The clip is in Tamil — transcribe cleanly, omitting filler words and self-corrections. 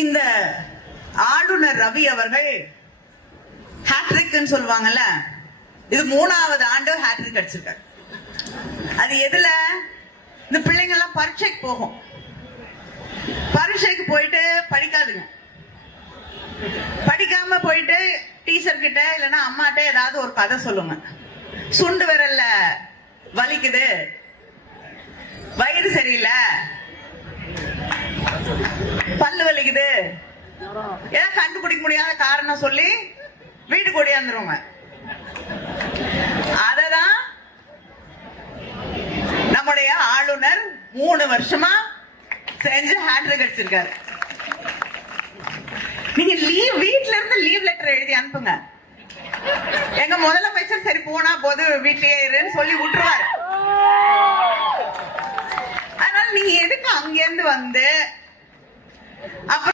இந்த ஆளுநர் ரவி அவர்கள் ஹேட்ரிக்னு சொல்லுவாங்கல்ல, இது 3வது ஆண்டு ஹேட்ரிக் அடிச்சிருக்காரு. அது எதுல? இந்த பிள்ளைங்க எல்லாம் பரீட்சைக்கு போகும். பரீட்சைக்கு போயிட்டு படிக்காதுங்க. படிக்காம போயிட்டு டீச்சர் கிட்ட இல்லைன்னா அம்மாட்ட ஏதாவது ஒரு கதை சொல்லுங்க. சுண்டு விரல்ல வலிக்குது, வயிறு சரியில்லை, பல்லு வலிக்குது, ஏதாவது கண்டுபிடிக்க முடியாத காரணம் சொல்லி வீட்டுக்கு ஓடியாந்துருவாங்க. அததான் நம்முடைய ஆளுநர் 3 வருஷமா செஞ்சு ஹேட்ரிக் அடிச்சிருக்காரு. நீங்க வீட்ல இருந்து லீவ் லெட்டர் எழுதி அனுப்புங்க. எங்க முதலமைச்சர் சரி போனா போது வீட்லயே இருன்னு சொல்லி விட்டுருவாரு. அதனால நீங்க எதுக்கு அங்க இருந்து வந்து